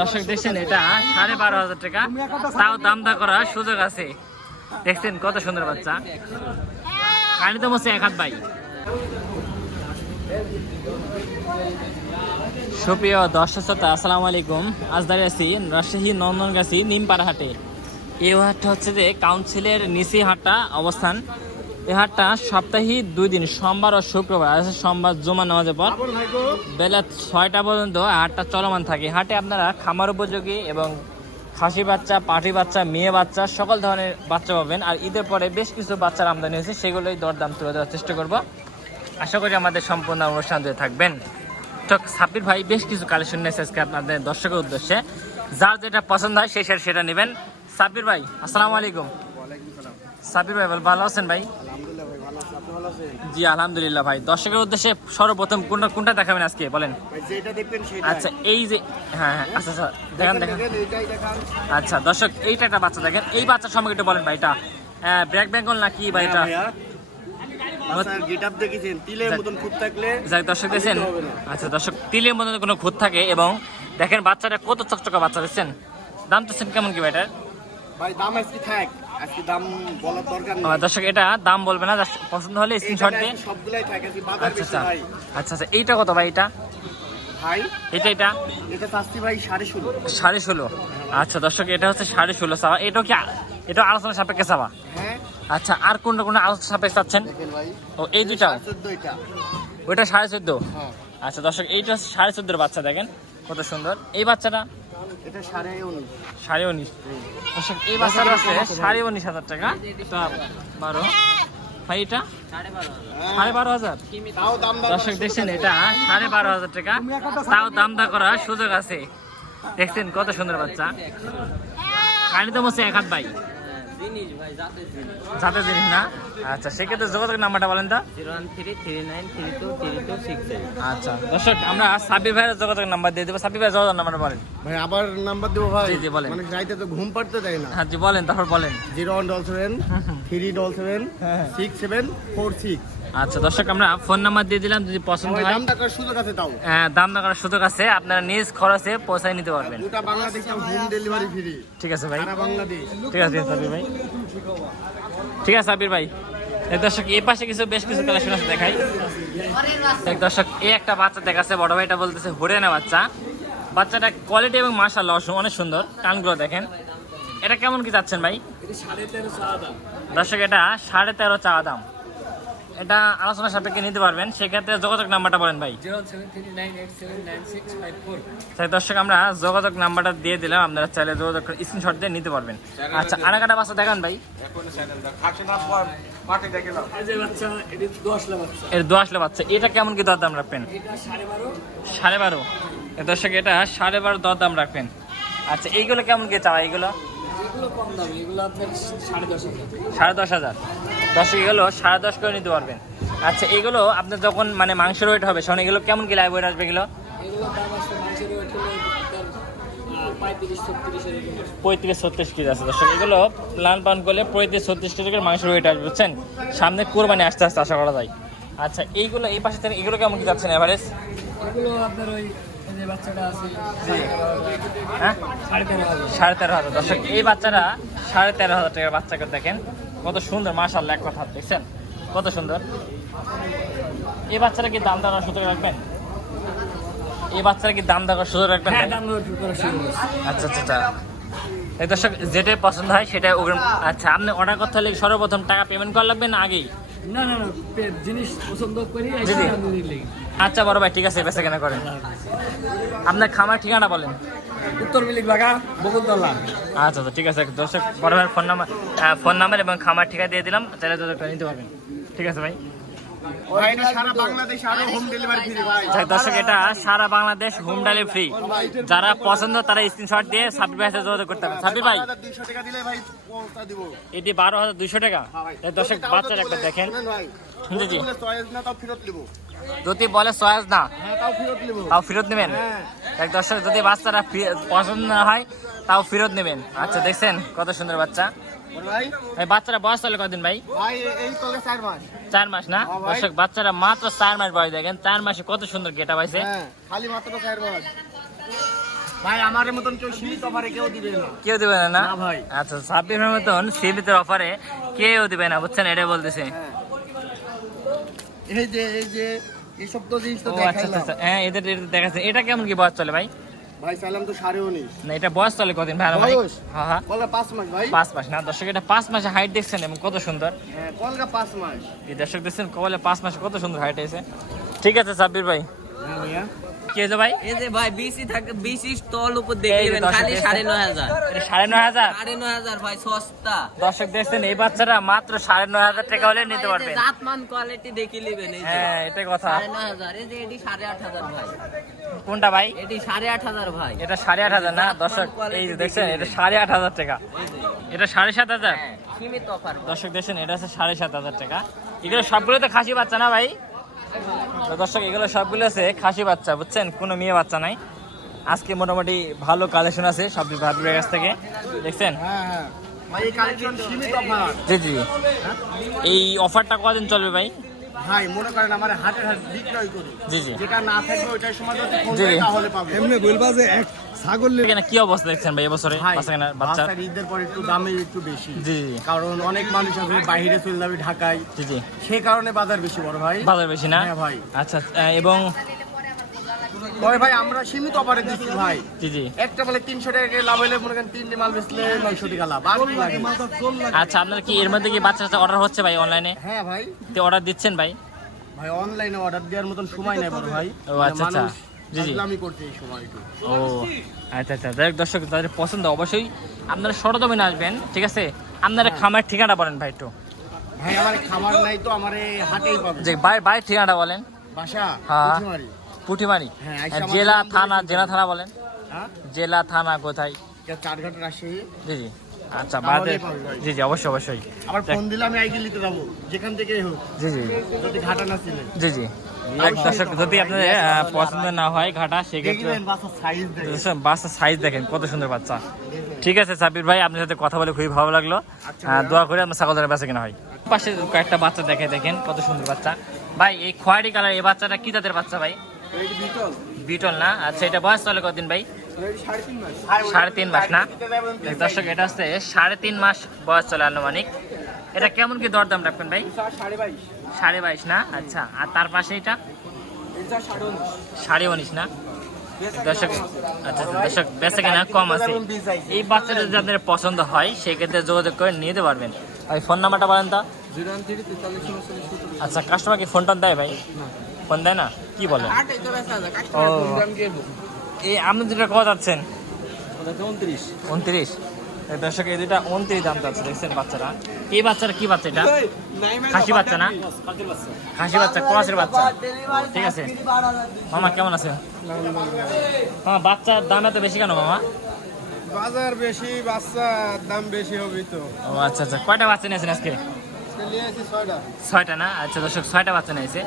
দর্শক দেখছেন এটা 12,500 টাকা, তাও দাম দা করার সুযোগ আছে। দেখছেন কত সুন্দর বাচ্চা, কানি তো মনে এক হাত ভাই। সুপ্রিয় দর্শক শ্রোতা, আসসালামু আলাইকুম। আজ দাঁড়িয়ে আছি রাজশাহী নন্দনগাছি নিমপাড়া হাটে। এই হাটটা হচ্ছে যে কাউন্সিলের নিচি হাটটা অবস্থান। এই হাটটা সপ্তাহে 2 দিন, সোমবার ও শুক্রবার। সোমবার জুমা নামাজের পর বেলা 6টা পর্যন্ত হাটটা চলমান থাকে। হাটে আপনারা খামার উপযোগী এবং খাসি বাচ্চা, পাটি বাচ্চা, মেয়ে বাচ্চা সকল ধরনের বাচ্চা পাবেন। আর ঈদের পরে বেশ কিছু বাচ্চার আমদানি হয়েছে, সেগুলোই দরদাম তুলে দেওয়ার চেষ্টা করব। আশা করি আমাদের সম্পূর্ণ অনুষ্ঠান দিয়ে থাকবেন। তো সাব্বির ভাই বেশ কিছু কালেকশন নিয়েছে আজকে আপনাদের দর্শকের উদ্দেশ্যে। যার যেটা পছন্দ হয় সেই সেটা নেবেন। সাব্বির ভাই আসসালামু আলাইকুম। সাব্বির ভাই ভালো আছেন ভাই? জি আলহামদুলিল্লাহ ভাই। দর্শকের উদ্দেশ্যে সর্বপ্রথম কোনটা দেখাবেন আজকে বলেন? আচ্ছা এই যে হ্যাঁ আচ্ছা আচ্ছা দেখেন। আচ্ছা দর্শক এইটা একটা বাচ্চা দেখেন, এই বাচ্চার সম্পর্কে একটু বলেন ভাই। এটা ব্ল্যাক বেঙ্গল নাকি ভাই? এটা দর্শক দেখছেন, আচ্ছা দর্শক তিলের মতন কোনো খুঁত থাকে এবং দেখেন বাচ্চাটা কত চকচকা বাচ্চা দেখছেন। দাম চাচ্ছেন কেমন কি ভাই এটার? দর্শক এটা দাম বলবে না, পছন্দ হলে স্ক্রিনশট দিয়ে। আচ্ছা আচ্ছা আচ্ছা এইটা কত ভাই? এটা এটা 16.5। আচ্ছা দর্শক এটা হচ্ছে 16.5 চাওয়া। এটা আলোচনা সাপেক্ষে চাওয়া। আচ্ছা আর কোনটা আলোচনা সাপেক্ষে চাচ্ছেন? ও এই দুইটা, ওইটা 14.5। আচ্ছা দর্শক এইটা হচ্ছে 14.5 বাচ্চা, দেখেন কত সুন্দর। এই বাচ্চাটা 19.5। দর্শক এই বাচ্চাটা আছে 19,500 টাকা। এটা 12 ভাই, এটা 12,500। দর্শক দেখছেন এটা 12,500 টাকা, তাও দাম দা করার সুযোগ আছে। দেখছেন কত সুন্দর বাচ্চা, কানি তো মনে এক হাত ভাই। যাতে জিনিস না। আচ্ছা সেক্ষেত্রে যোগাযোগ নাম্বারটা বলেন তো। 0133932266। আচ্ছা দর্শক আমরা সাব্বির ভাইয়ের যোগাযোগ নাম্বার দিয়ে দেবো। সাব্বির ভাইয়ের যোগাযোগ নাম্বারটা বলেন ভাই। আবার নাম্বার দেবো ভাই? জি বলেন। মানে রাইতে তো ঘুম পাড়তে দেয় না। হ্যাঁ জি বলেন, তারপর বলেন। 0177373746। আচ্ছা দর্শক আমরা ফোন নাম্বার দিয়ে দিলাম, যদি পছন্দ হয় দাম টাকার সুযোগ আছে। তাও হ্যাঁ দাম দা করার সুযোগ আছে, আপনারা নিজ খরচে পৌঁছায় নিতে পারবেন। গোটা বাংলাদেশ হোম ডেলিভারি ফ্রি। ঠিক আছে ভাই, সারা বাংলাদেশ। ঠিক আছে সাব্বির ভাই, ঠিক আছে সাব্বির ভাই। এক দর্শক এই পাশে বেশ কিছু কালেকশন আছে দেখাই। এক দর্শক এই একটা বাচ্চা দেখাচ্ছে, বড় ভাইটা বলতেছে হরিয়ানা বাচ্চা। বাচ্চাটা কোয়ালিটি এবং মাশাআল্লাহ অনেক সুন্দর, কানগুলো দেখেন। এটা কেমন কি যাচ্ছেন ভাই? দর্শক এটা 13.5 চাওয়া দাম। এটা আলোচনা সাপেক্ষে নিতে পারবেন, সেক্ষেত্রে যোগাযোগ নাম্বারটা বলেন ভাই। 0739879654। দর্শক আমরা যোগাযোগ নাম্বারটা দিয়ে দিলাম, আপনারা চাইলে যোগাযোগ করে স্ক্রিনশট দিয়ে নিতে পারবেন। আচ্ছা আর একটা বাচ্চা দেখান ভাই। এর 10 বাচ্চা। এটা কেমন কি দর দাম রাখবেন? 12.5। দর্শক এটা 12.5 দর দাম রাখবেন। আচ্ছা এইগুলো কেমন কি চাওয়া? এইগুলো 10,500। দর্শক এগুলো 10.5 করে নিতে পারবেন। আচ্ছা এগুলো আপনার যখন মানে মাংসের ওয়েট হবে তখন এগুলো কেমন কি লাইভ ওয়েট আসবে? এগুলো 35-36 কেজি আছে। দর্শক এগুলো লাল পান করলে 35-36 কেজি করে মাংসের ওয়েট আসবে, বুঝছেন। সামনে কোরবানি আস্তে আস্তে আশা করা যায়। আচ্ছা এইগুলো এই পাশে থেকে এগুলো কেমন কি যাচ্ছেন এভারেজ? এগুলো আপনার ওই যে বাচ্চাটা আছে 13,500। দর্শক এই বাচ্চারা 13,500 টাকার বাচ্চা করে দেখেন কত সুন্দর, মাশাআল্লাহ এক কথা দেখছেন কত সুন্দর। এই বাচ্চারা কি দাম দেওয়ার সুযোগ রাখবেন? এই বাচ্চারা কি দাম দেওয়ার সুযোগ রাখবেন? আচ্ছা আচ্ছা আচ্ছা এই দর্শক যেটাই পছন্দ হয় সেটাই। আচ্ছা আপনি অর্ডার করতে হলে সর্বপ্রথম টাকা পেমেন্ট করা লাগবে না আগেই? না জিনিস পছন্দ করি। আচ্ছা বড় ভাই ঠিক আছে, বেচা কেনা করেন। আপনার খামার ঠিকানা বলেন। উত্তর মিলিক বাগা বকুলতলা। আচ্ছা আচ্ছা ঠিক আছে দর্শক, বড় ভাইয়ের ফোন নাম্বার এবং খামার ঠিকা দিয়ে দিলাম, চাইলে যোগাযোগ করে নিতে পারবেন। ঠিক আছে ভাই। দর্শক এটা সারা বাংলাদেশ হোম ডেলিভারি ফ্রি। যারা পছন্দ তারা স্ক্রিনশট দিয়ে সাব্বির ভাইয়ের সাথে যোগাযোগ করতে হবে। সাব্বির ভাই এটি 12,200 টাকা। দর্শক বাচ্চার একটা দেখেন, জি যদি বলে চয়েস না তাও ফেরত নেবেন। এক দর্শক যদি বাচ্চারা পছন্দ না হয় তাও ফেরত নেবেন। আচ্ছা দেখছেন কত সুন্দর বাচ্চা। বাচ্চারা বয়স তাহলে কদিন ভাই? 4 মাস না? দর্শক বাচ্চারা মাত্র 4 মাস বয়স, দেখেন 4 মাসে কত সুন্দর গেটা পাইছে। ভাই আমার মতন কেউ সীমিত অফারে কেউ দিবে না। কেউ দিবে না? না ভাই। আচ্ছা, সাব্বিরের মতন সীমিত অফারে কেউ দিবে না, বুঝছেন, এটা বলতেছে। এই যে এইসব তো জিনিস তো ও আচ্ছা দেখাইলাম। আচ্ছা, হ্যাঁ এদের দেখাচ্ছে। এটা কেমন কি বয়স চলে ভাই? ভাই চাইলাম তো 19.5। না, এটা বয়স চলে কতদিন ভাই? বয়স? হ্যাঁ হ্যাঁ, কলকা 5 মাস ভাই। 5 মাস না দর্শক, এটা 5 মাসে হাইট দেখছেন এবং কত সুন্দর। হ্যাঁ কলকা 5 মাস। এই দর্শক দেখছেন কবলে 5 মাসে কত সুন্দর হাইট আছে। ঠিক আছে সাব্বির ভাই। হ্যাঁ ভাইয়া। কি হয়েছে ভাই? এই যে ভাই বিসি থাকে, বিসি স্টল উপর এই দেখবেন যে দর্শক খালি দেখছেন, 9,500 এটা 9,500। 9,500 ভাই সস্তা। দর্শক দেখছেন এই বাচ্চারা মাত্র 9,500 টাকা হলে নিতে পারবেন। জাতমান কোয়ালিটি দেখে নেবেন। এই যে হ্যাঁ এটাই কথা। 9,500, এই যে এটি 8,500 ভাই। কোনটা ভাই? এটি 8,500 ভাই। এটা 8,500 না দর্শক, এই যে দেখছেন এটা 8,500 টাকা, এটা 7,500। হ্যাঁ, সীমিত অফার। দর্শক দেখছেন এটা হচ্ছে 7,500 টাকা। এগুলো সবগুলো তো খাসি বাচ্চা না ভাই? তো দর্শক এগুলো সবগুলো আছে খাসি বাচ্চা, বুঝছেন, কোনো মেয়ে বাচ্চা নাই। আজকে মোটামুটি ভালো কালেকশন আছে সব ভাবির কাছ থেকে, দেখছেন। হ্যাঁ হ্যাঁ ভাই এই কালেকশন সীমিত অফার। জি জি, এই অফারটা কদিন চলবে ভাই? ভাই মনে করেন আমার হাটের হাট বিক্রয় করি, জি জি যেটা না থাকবে ওইটার সময় যদি ফোন জি। দেয় তাহলে পাবে। এমনি বলবা যে এক ছাগল এখানে কি অবস্থা দেখছেন ভাই এবছরে ভাই বাচ্চা কেনার বাচ্চা? বাচ্চার ঈদের পর একটু দামে একটু বেশি। জি জি কারণ অনেক মানুষ আছে বাইরে চলে যাবে ঢাকায়, জি জি, সেই কারণে বাজার বেশি বড় ভাই। বাজার বেশি না? হ্যাঁ ভাই। আচ্ছা, এবং তবে ভাই আমরা সীমিত অফারে দিচ্ছি ভাই। জি জি, একটা বলে 300 টাকা করে লাভ হলে মনে করেন 3টি মাল বেচলে 900 টাকা লাভ। আর কি লাগে? আচ্ছা, আপনার কি এর মধ্যে কি বাচ্চা অর্ডার হচ্ছে ভাই অনলাইনে? হ্যাঁ ভাই। তো অর্ডার দিচ্ছেন ভাই? ভাই অনলাইনে অর্ডার দেওয়ার মতন সময় নেই বড় ভাই। ও আচ্ছা আচ্ছা, জি জি। আমি করতে এই সময়টু। ও আচ্ছা আচ্ছা, যাই হোক দর্শক, তাদের পছন্দ অবশ্যই আপনারা সরজমিনে আসবেন, ঠিক আছে। আপনারা খামার ঠিকানা বলেন ভাই একটু। ভাই আমার খাবার নাই তো আমার এই হাটেই পাবে। যে বাড়ির ঠিকানাটা বলেন। বাসা হ্যাঁ। পুঁটিমারি। পুঁটিমারি। হ্যাঁ, আর আইসা আমার জেলা নাম থানা, বলে জেলা থানা বলেন। হ্যাঁ জেলা থানা কোথায়? এটা চারঘাট রাজশাহী। জি জি, আচ্ছা তাহলেই বাদে, পাবে ভাই। জি জি অবশ্যই অবশ্যই। আবার ফোন দিলে আমি আইডি নিতে যাবো যেখান থেকেই হোক, জি জি যদি ঘাটা না ছিলেন। জি জি, দর্শক যদি আপনাদের পছন্দ না হয় ঘাটা, সেক্ষেত্রে দেখবেন বাসার সাইজ দেখেন। দর্শক, বাচ্চার সাইজ দেখেন কত সুন্দর বাচ্চা। ঠিক আছে সাব্বির ভাই, আপনার সাথে কথা বলে খুবই ভালো লাগলো। দোয়া করে আপনার ছাগল ধরে বেঁচে কিনা হয়। পাশে কয়েকটা বাচ্চা দেখেন কত সুন্দর বাচ্চা। ভাই এই খয়েরি কালার এই বাচ্চাটা কি জাতের বাচ্চা ভাই? বিটল না? আচ্ছা, এটা বয়স চলে কতদিন ভাই? 3.5 মাস না? দর্শক এটা হচ্ছে 3.5 মাস বয়স চলে আনুমানিক। এটা কেমন কি দরদাম রাখবেন ভাই? 22.5 না? আচ্ছা, আর তার পাশে এটা 19.5 না? দর্শক আচ্ছা দর্শক, বেঁচে কেনা কম আছে। এই বাচ্চাটা যদি আপনার পছন্দ হয় সেক্ষেত্রে যোগাযোগ করে নিতে পারবেন। ভাই ফোন নাম্বারটা বলেন তো। আচ্ছা, কাস্টমার কি ফোন টোন দেয় ভাই? ফোন দেয় না? কি বলে? ও, এই আপনি দুটো কত যাচ্ছেন? 29। দর্শক এই দুটা 29 দাম যাচ্ছে, দেখছেন বাচ্চারা। এই বাচ্চারা কি বাচ্চা? এটা খাসি বাচ্চা না? খাসি বাচ্চা, ক্রসের বাচ্চা। ঠিক আছে মামা, কেমন আছে মামা? বাচ্চার দাম এত বেশি কেন মামা? বাজার বেশি, বাচ্চার দাম বেশি হবে তো। ও আচ্ছা আচ্ছা, কয়টা বাচ্চা নিয়েছেন আজকে? নিয়েছি 6টা। 6টা না? আচ্ছা দর্শক, 6টা বাচ্চা নিয়েছে।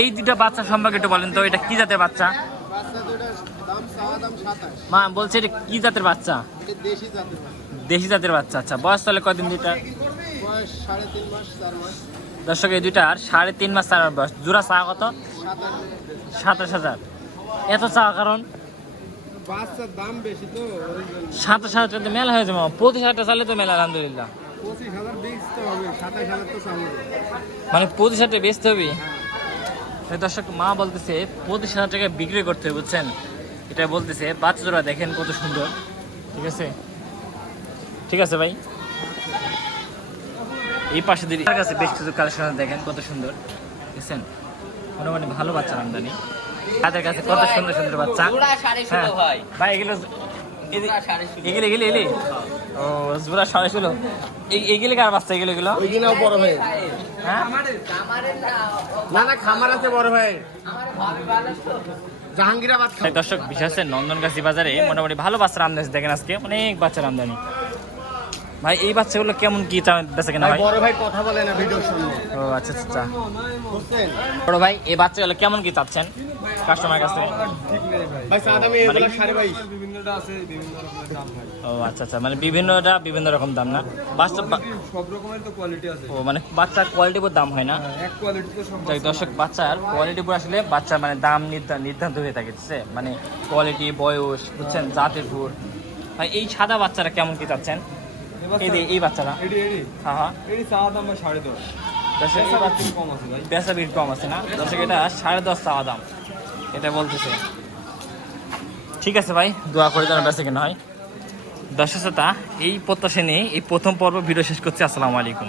এই দুটা বাচ্চা সম্পর্কে একটু বলেন তো, এটা কি জাতের বাচ্চা? বাচ্চা দুটার দাম চাওয়া দাম 27। মা বলছে এটা কি জাতের বাচ্চা? এটা দেশি জাতের বাচ্চা। দেশি জাতের বাচ্চা। আচ্ছা, বয়স তাহলে কদিন দুইটা? বয়স 3.5 মাস 4 মাস। দর্শক এই দুইটার 3.5 মাস 4 মাস বয়স। জোড়া চা কত? 27,000। এত চা কারণ? বাচ্চার দাম বেশি তো। 27,000 টাকা মেলা হয়ে যাবে। 25,000 টাকা চালে তো মেলা, আলহামদুলিল্লাহ। 25,000 বেচতে হবে, 27,000 তো চালু। মানে 25,000 টাকা বেচতে হবে। এই দর্শক মা বলতেছে 25,000 টাকা বিক্রি করতে হবে, বুঝছেন। এটা বলতেছে। বাচ্চা জোড়া দেখেন কত সুন্দর। ঠিক আছে, ঠিক আছে ভাই। এই পাশে দিদি কাছে বেশ কিছু কালেকশন দেখেন কত সুন্দর, দেখছেন। মোটামুটি ভালো বাচ্চার আমদানি তাদের কাছে, কত সুন্দর সুন্দর বাচ্চা। জোড়া 16.5 হ্যাঁ ভাই। ভাই এগুলো জোড়া 16.5। এগুলি ও জোড়া 16.5। এগুলি কার বাচ্চা? এগুলো ওইদিনও বড় ভাই। হ্যাঁ, আমাদের না না, খামার আছে বড় ভাই। আমার ভাবি ভালো তো। জাহাঙ্গীরাবাদ তাই দর্শক, বিশেষ করে নন্দনগাছি বাজারে মোটামুটি ভালো বাচ্চার আমদানি দেখেন আজকে, অনেক বাচ্চার আমদানি। ভাই এই বাচ্চাগুলো কেমন কি বেচা কেনা ভাই? বড় ভাই কথা বলে না ভিডিওর সামনে। ও আচ্ছা আচ্ছা, বুঝছেন? বড় ভাই এই বাচ্চাগুলো কেমন কি চাচ্ছেন কাস্টমার কাছে? ঠিক নেই ভাই চা দামি এগুলো 22.5 বিভিন্নটা আছে বিভিন্ন রকমের দাম ভাই। ও আচ্ছা আচ্ছা, মানে বিভিন্নটা বিভিন্ন রকম দাম না? বাচ্চা সব রকমের তো কোয়ালিটি আছে। ও মানে বাচ্চার কোয়ালিটির উপর দাম হয় না? এক কোয়ালিটি তো সব যাই দর্শক, বাচ্চার কোয়ালিটির উপর আসলে বাচ্চার মানে দাম নির্ধারিত হয়ে থাকে, ঠিক আছে? মানে কোয়ালিটি, বয়স, বুঝছেন, জাতের উপর। ভাই এই সাদা বাচ্চারা কেমন কি চাচ্ছেন? এই বাচ্চারা? এডি হ্যাঁ হ্যাঁ। এডি চা দাম ভাই 10.5। দর্শক এই এবার বাচ্চা কম আছে ভাই। বেচা বিক্রি কম আছে না দর্শক? এটা 10.5 চাওয়া দাম, এটা বলতেছে। ঠিক আছে ভাই, দোয়া করে যেন বেচা কেনা হয়। দর্শক শ্রোতা, এই প্রত্যাশা নিয়ে এই প্রথম পর্ব ভিডিও শেষ করছি। আসসালামু আলাইকুম।